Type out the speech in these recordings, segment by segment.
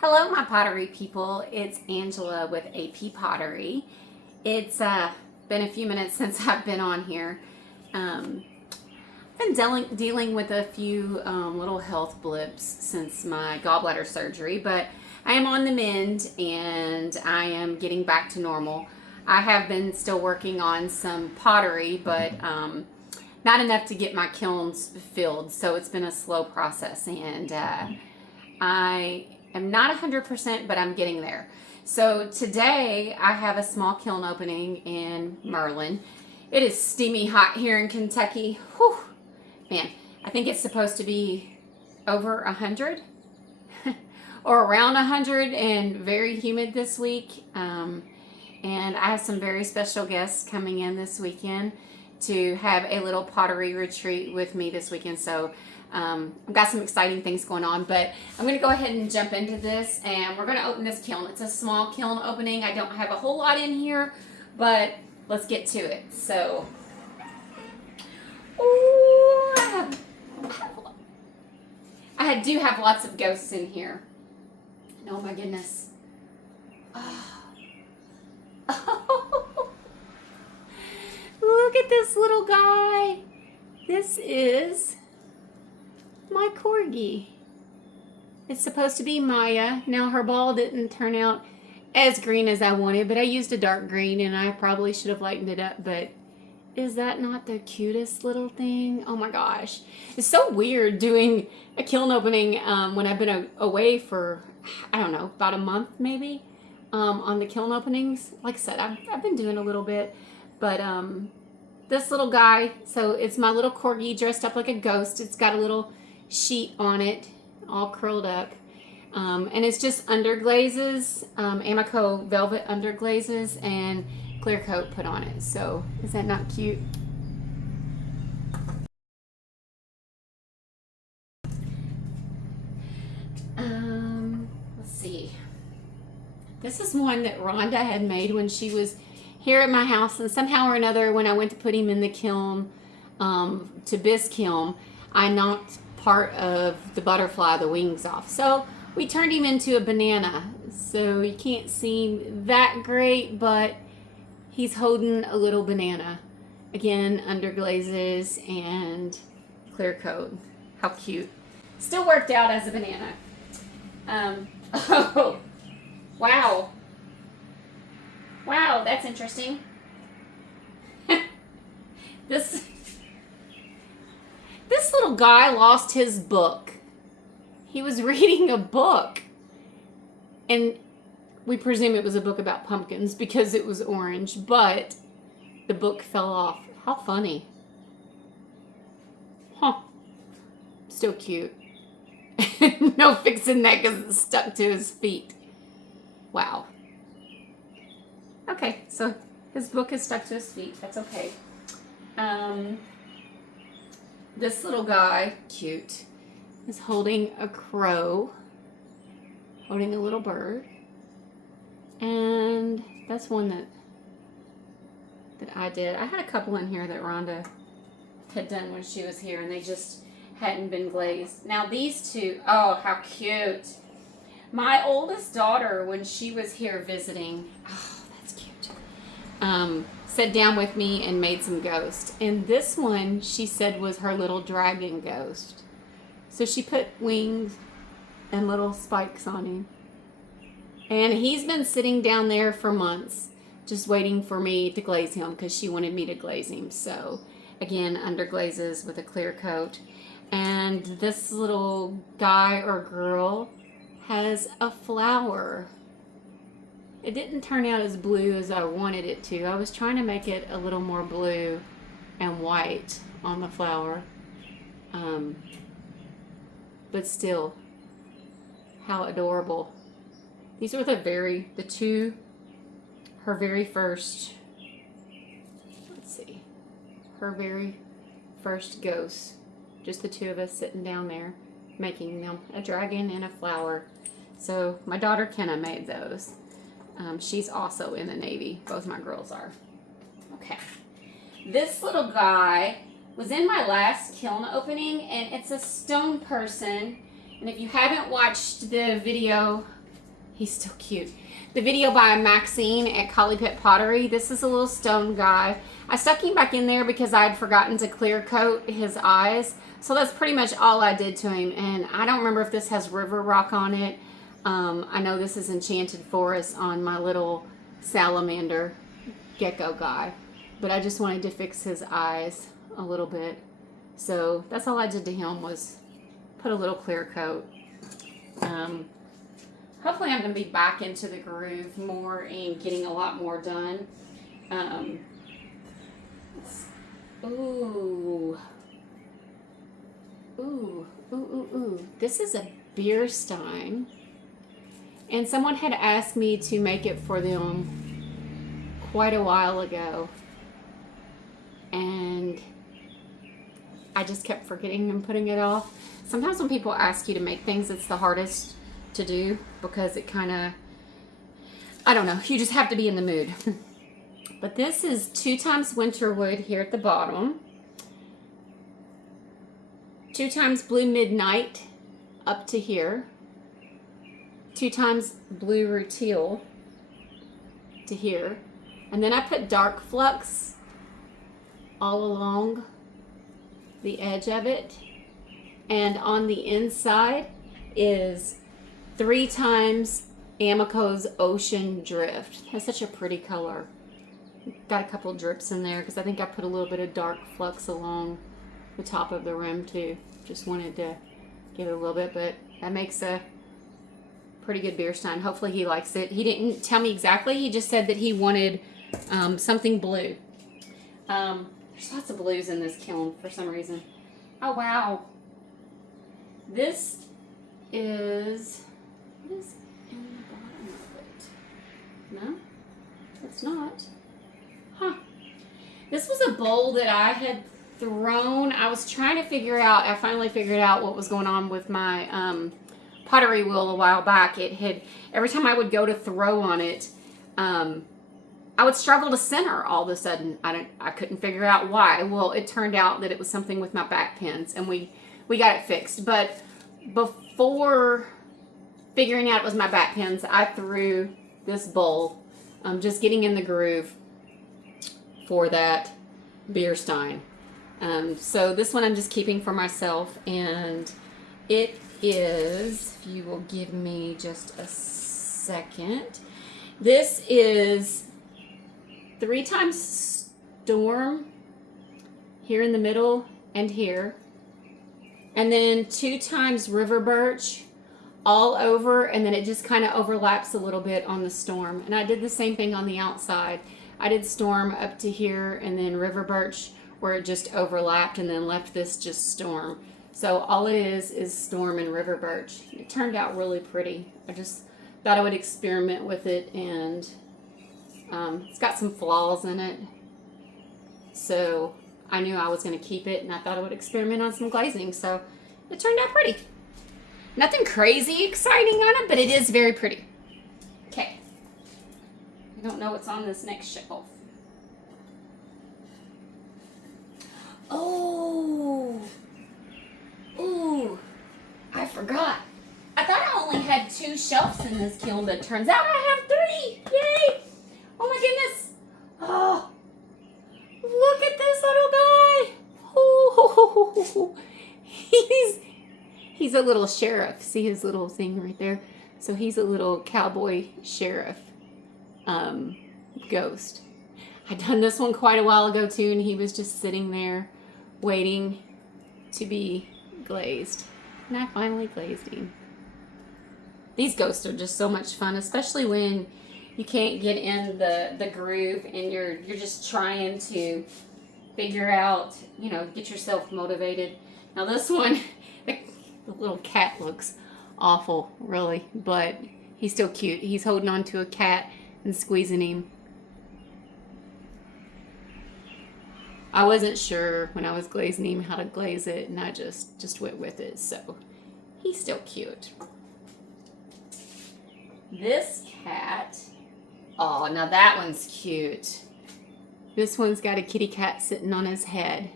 Hello, my pottery people. It's Angela with AP Pottery. It's been a few minutes since I've been on here. I've been dealing with a few little health blips since my gallbladder surgery, but I am on the mend and I am getting back to normal. I have been still working on some pottery, but not enough to get my kilns filled, so it's been a slow process, and I'm not 100%, but I'm getting there. So today I have a small kiln opening in Merlin. It is steamy hot here in Kentucky. Whew. Man, I think it's supposed to be over 100 or around 100 and very humid this week. And I have some very special guests coming in this weekend to have a little pottery retreat with me this weekend. So I've got some exciting things going on, but I'm going to go ahead and jump into this, and we're going to open this kiln. It's a small kiln opening. I don't have a whole lot in here, but let's get to it. So, ooh, I do have lots of ghosts in here. Oh my goodness. Oh. Look at this little guy. This is my corgi. It's supposed to be Maya. Now her ball didn't turn out as green as I wanted, but I used a dark green and I probably should have lightened it up, but is that not the cutest little thing? Oh my gosh. It's so weird doing a kiln opening when I've been away for, I don't know, about a month maybe on the kiln openings. Like I said, I've been doing a little bit, but this little guy, so it's my little corgi dressed up like a ghost. It's got a little sheet on it, all curled up, and it's just underglazes, Amico velvet underglazes, and clear coat put on it. So is that not cute? Let's see. This is one that Rhonda had made when she was here at my house, and somehow or another, when I went to put him in the kiln, to bisque him, I knocked part of the butterfly, the wings off. So we turned him into a banana. So you can't see that great, but he's holding a little banana. Again, underglazes and clear coat. How cute. Still worked out as a banana. Oh, wow. Wow, that's interesting. This little guy lost his book. He was reading a book, and we presume it was a book about pumpkins because it was orange, but the book fell off. How funny. Huh. Still cute. No fixing that because it's stuck to his feet. Wow. Okay, so his book is stuck to his feet. That's okay. This little guy, cute, is holding a crow, holding a little bird. And that's one that I did. I had a couple in here that Rhonda had done when she was here, and they just hadn't been glazed. Now these two, oh, how cute. My oldest daughter, when she was here visiting, oh, that's cute, sat down with me and made some ghosts. And this one, she said, was her little dragon ghost. So she put wings and little spikes on him. And he's been sitting down there for months, just waiting for me to glaze him because she wanted me to glaze him. So again, underglazes with a clear coat. And this little guy or girl has a flower. It didn't turn out as blue as I wanted it to. I was trying to make it a little more blue and white on the flower. But still, how adorable. These were her very first, her very first ghosts. Just the two of us sitting down there, making them a dragon and a flower. So my daughter Kenna made those. She's also in the Navy. Both my girls are. Okay. This little guy was in my last kiln opening, and it's a stone person. And if you haven't watched the video He's still cute. The video by Maxine at Collie Pet Pottery. This is a little stone guy. I stuck him back in there because I had forgotten to clear coat his eyes. So that's pretty much all I did to him. And I don't remember if this has river rock on it. I know this is Enchanted Forest on my little salamander gecko guy. But I just wanted to fix his eyes a little bit. So that's all I did to him, was put a little clear coat. Hopefully I'm going to be back into the groove more and getting a lot more done. Ooh. This is a beer stein. And someone had asked me to make it for them quite a while ago. And I just kept forgetting and putting it off. Sometimes when people ask you to make things, it's the hardest to do because it kind of, I don't know, you just have to be in the mood. But this is 2 times winter wood here at the bottom, 2 times blue midnight up to here, 2 times blue rutile to here, and then I put dark flux all along the edge of it, and on the inside is 3 times Amico's Ocean Drift. That's such a pretty color. Got a couple drips in there because I think I put a little bit of dark flux along the top of the rim too. Just wanted to give it a little bit, but that makes a pretty good beer stein. Hopefully he likes it. He didn't tell me exactly. He just said that he wanted something blue. There's lots of blues in this kiln for some reason. Oh wow. This is, what is in the bottom of it? No, it's not. Huh. This was a bowl that I had thrown. I was trying to figure out, I finally figured out what was going on with my pottery wheel a while back. It had, every time I would go to throw on it, I would struggle to center all of a sudden. I couldn't figure out why. Well, it turned out that it was something with my back pins, and we got it fixed. But before figuring out it was my back pins, I threw this bowl, just getting in the groove for that beer stein. So this one I'm just keeping for myself, and it is, if you will give me just a second, this is 3 times Storm here in the middle and here, and then 2 times River Birch all over, and then it just kind of overlaps a little bit on the Storm. And I did the same thing on the outside. I did Storm up to here, and then River Birch where it just overlapped, and then left this just Storm. So all it is Storm and River Birch. It turned out really pretty. I just thought I would experiment with it, and it's got some flaws in it. So I knew I was going to keep it, and I thought I would experiment on some glazing. So it turned out pretty. Nothing crazy exciting on it, but it is very pretty. Okay. I don't know what's on this next shelf. Oh. Ooh. I forgot. I thought I only had 2 shelves in this kiln, but it turns out I have 3. Yay. Oh my goodness. Oh. Look at this little guy. Oh. He's a little sheriff. See his little thing right there? So he's a little cowboy sheriff ghost. I'd done this one quite a while ago too, and he was just sitting there waiting to be glazed. And I finally glazed him. These ghosts are just so much fun, especially when you can't get in the groove and you're just trying to figure out, you know, get yourself motivated. Now this one, the little cat looks awful, really, but he's still cute. He's holding on to a cat and squeezing him. I wasn't sure when I was glazing him how to glaze it, and I just went with it, so he's still cute. This cat, oh, now that one's cute. This one's got a kitty cat sitting on his head.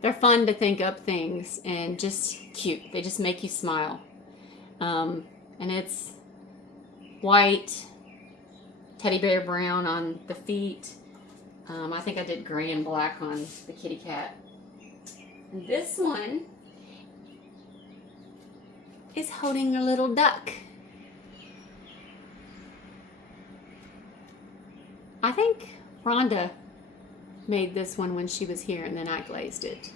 They're fun to think up things and just cute. They just make you smile. And it's white, teddy bear brown on the feet. I think I did gray and black on the kitty cat. And this one is holding a little duck. I think Rhonda made this one when she was here, and then I glazed it.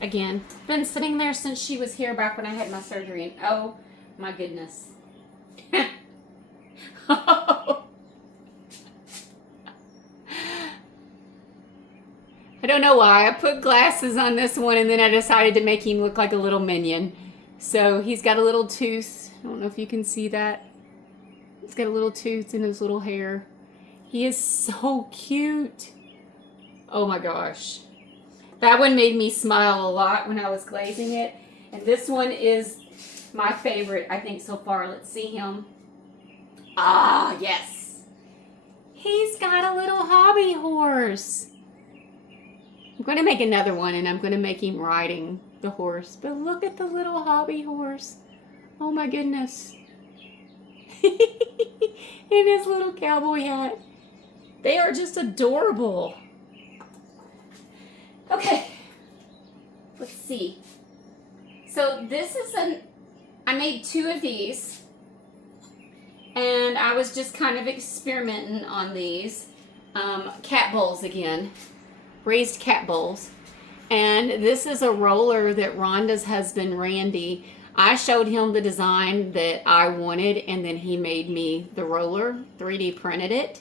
Again, been sitting there since she was here back when I had my surgery, and oh my goodness. I don't know why. I put glasses on this one, and then I decided to make him look like a little minion. So he's got a little tooth. I don't know if you can see that. He's got a little tooth in his little hair. He is so cute. Oh my gosh. That one made me smile a lot when I was glazing it. And this one is my favorite, I think, so far. Let's see him. Ah, yes. He's got a little hobby horse. I'm going to make another one, and I'm going to make him riding the horse. But look at the little hobby horse. Oh my goodness. In his little cowboy hat. They are just adorable. Okay. Let's see. So this is I made 2 of these. And I was just kind of experimenting on these. Cat bowls again. Raised cat bowls. And this is a roller that Rhonda's husband Randy, I showed him the design that I wanted, and then he made me the roller, 3D printed it,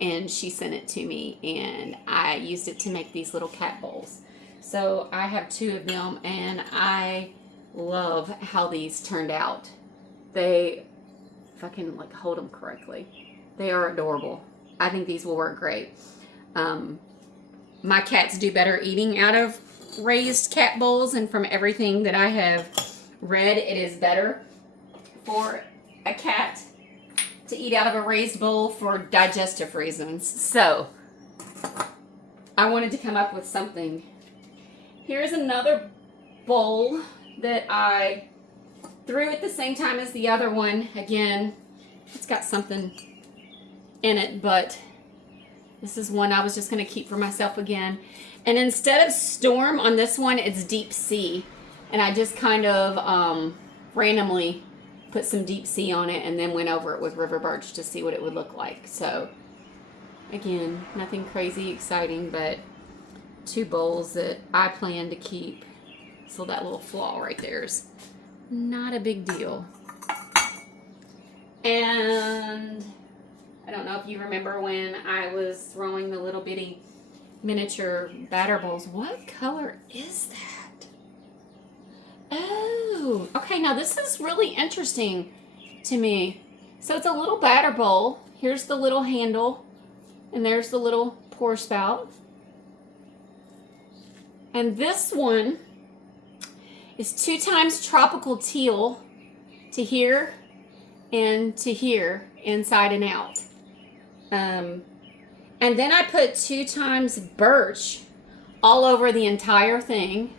and she sent it to me, and I used it to make these little cat bowls. So I have 2 of them, and I love how these turned out. They, if I can like hold them correctly, they are adorable. I think these will work great. My cats do better eating out of raised cat bowls, and from everything that I have read, it is better for a cat to eat out of a raised bowl for digestive reasons. So I wanted to come up with something. Here's another bowl that I threw at the same time as the other one. Again, it's got something in it, but this is one I was just going to keep for myself again. And instead of storm on this one, it's deep sea. And I just kind of randomly put some deep sea on it and then went over it with river birch to see what it would look like. So again, nothing crazy exciting, but 2 bowls that I plan to keep. So that little flaw right there is not a big deal. And I don't know if you remember when I was throwing the little bitty miniature batter bowls. What color is that? Oh, okay. Now this is really interesting to me. So it's a little batter bowl. Here's the little handle, and there's the little pour spout. And this one is 2 times tropical teal to here and to here, inside and out. And then I put 2 times birch all over the entire thing.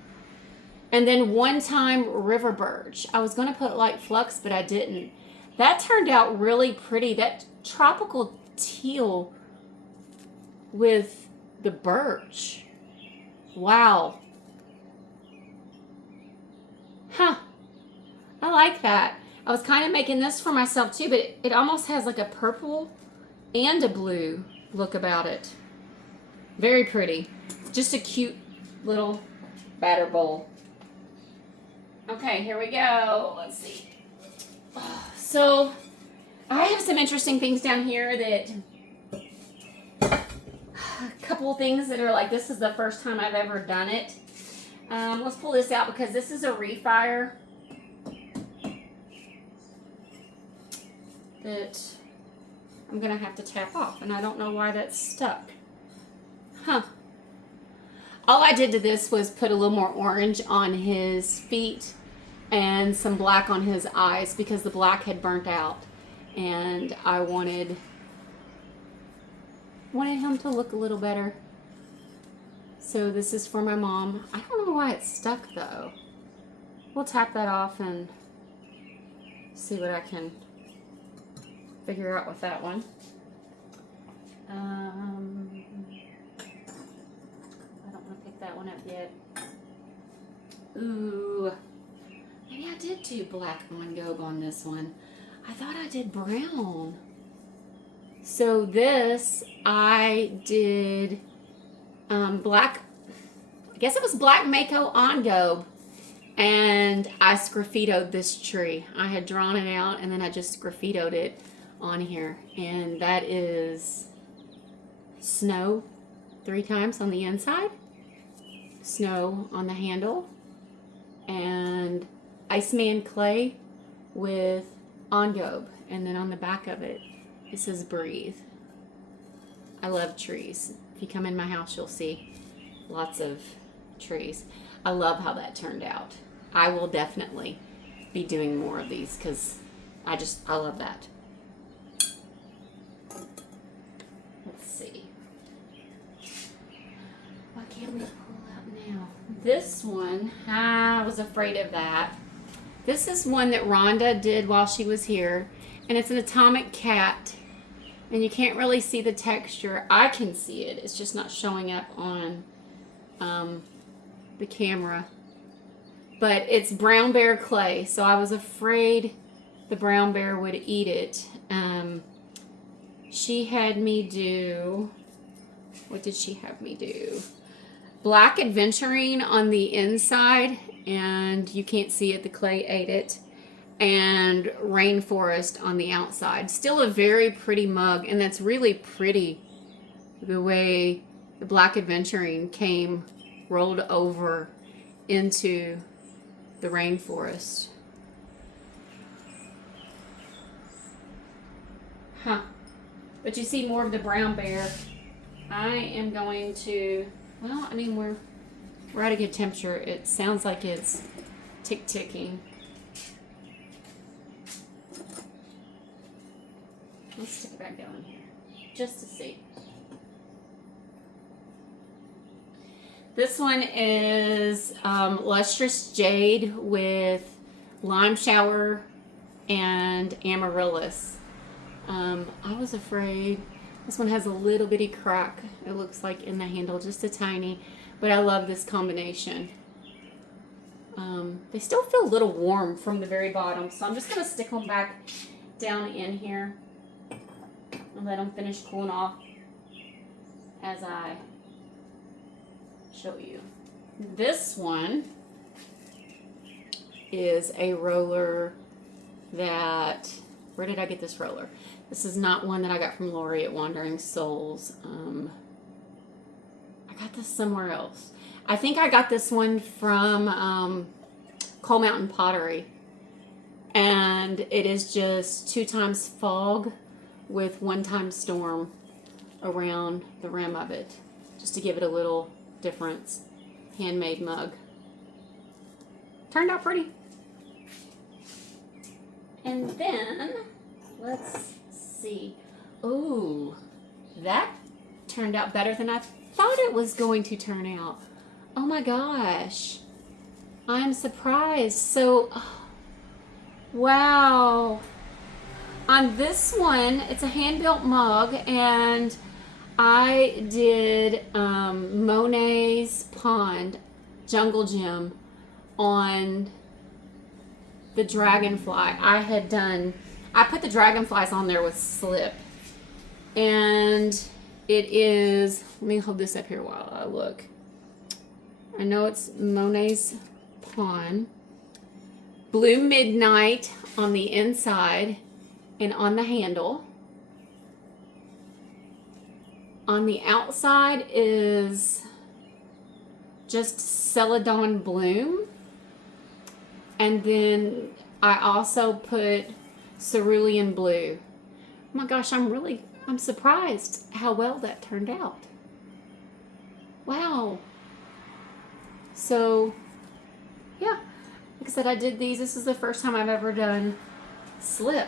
And then 1 time river birch. I was going to put light flux, but I didn't. That turned out really pretty. That tropical teal with the birch. Wow. Huh. I like that. I was kind of making this for myself too, but it almost has like a purple and a blue look about it. Very pretty. Just a cute little batter bowl. Okay, here we go. Let's see. So I have some interesting things down here that, a couple of things that are like, this is the first time I've ever done it. Let's pull this out because this is a refire that I'm going to have to tap off, and I don't know why that's stuck. Huh. All I did to this was put a little more orange on his feet and some black on his eyes because the black had burnt out, and I wanted him to look a little better. So this is for my mom. I don't know why it's stuck though. We'll tap that off and See what I can figure out with that one. I don't want to pick that one up yet. Ooh, maybe I did do black on gobe on this one. I thought I did brown. So this, I did black, I guess it was black Mako on gobe, and I sgraffitoed this tree. I had drawn it out and then I just sgraffitoed it on here, and that is snow 3 times on the inside, snow on the handle, and Iceman clay with on gobe, and then on the back of it, it says breathe. I love trees. If you come in my house, you'll see lots of trees. I love how that turned out. I will definitely be doing more of these because I love that. Let's see. What can we pull out now? This one, I was afraid of that. This is one that Rhonda did while she was here, and it's an atomic cat, and you can't really see the texture. I can see it. It's just not showing up on the camera. But it's brown bear clay, so I was afraid the brown bear would eat it. She had me do, what did she have me do? Black adventuring on the inside, and you can't see it, the clay ate it, and rainforest on the outside. Still a very pretty mug, and that's really pretty the way the black adventuring came rolled over into the rainforest. Huh. But you see more of the brown bear. I am going to, well, I mean, we're at a good temperature. It sounds like it's ticking. Let's stick it back down here just to see. This one is lustrous jade with lime shower and amaryllis. I was afraid. This one has a little bitty crack, it looks like, in the handle, just a tiny, but I love this combination. They still feel a little warm from the very bottom, so I'm just going to stick them back down in here and let them finish cooling off as I show you. This one is a roller that, where did I get this roller? This is not one that I got from Lori at Wandering Souls. I got this somewhere else. I think I got this one from Coal Mountain Pottery, and it is just 2 times fog with 1 time storm around the rim of it, just to give it a little difference. Handmade mug. Turned out pretty. And then let's see. Ooh, that turned out better than I thought it was going to turn out. Oh my gosh, I'm surprised. So, wow. On this one, it's a hand-built mug, and I did Monet's Pond Jungle Gym on the dragonfly. I put the dragonflies on there with slip, and it is, let me hold this up here while I look. I know it's Monet's Pond. Blue Midnight on the inside and on the handle. On the outside is just Celadon Bloom. And then I also put Cerulean Blue. Oh my gosh, I'm surprised how well that turned out. Wow. So, yeah. Like I said, I did these. This is the first time I've ever done slip.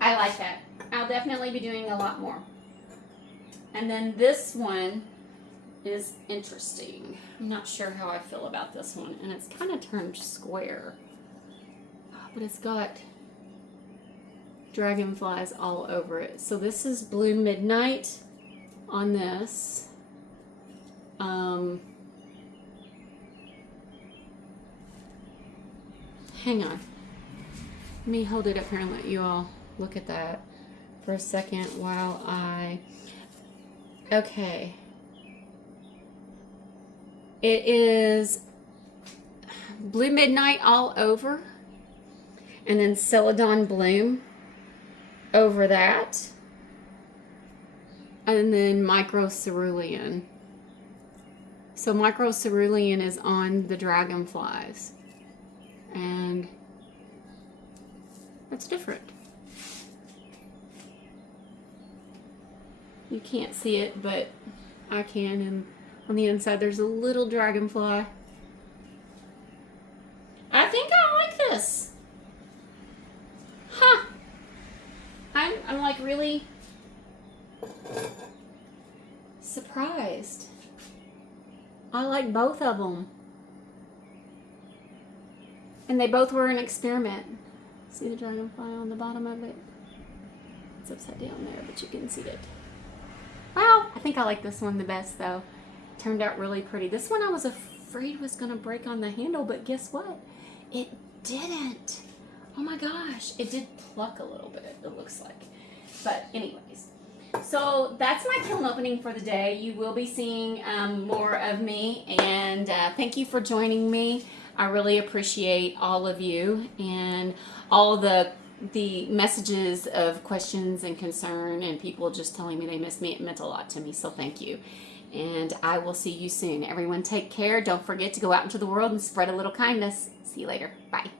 I like that. I'll definitely be doing a lot more. And then this one is interesting. I'm not sure how I feel about this one, and it's kind of turned square. but it's got dragonflies all over it. So this is Blue Midnight on this. Hang on. Let me hold it up here and let you all look at that for a second while I... Okay. It is Blue Midnight all over, and then Celadon Bloom over that, and then Micro Cerulean. So Micro Cerulean is on the dragonflies, and that's different. You can't see it, but I can, and on the inside there's a little dragonfly. I think I like this. Huh. I'm like really surprised. I like both of them. And they both were an experiment. See the dragonfly on the bottom of it? It's upside down there, but you can see it. Wow, I think I like this one the best though. Turned out really pretty. This one I was afraid was gonna break on the handle, but guess what? It didn't. Oh my gosh, it did pluck a little bit, it looks like. But anyways, so that's my kiln opening for the day. You will be seeing more of me, and thank you for joining me. I really appreciate all of you and all the messages of questions and concern and people just telling me they miss me. It meant a lot to me, so thank you. And I will see you soon. Everyone take care. Don't forget to go out into the world and spread a little kindness. See you later. Bye.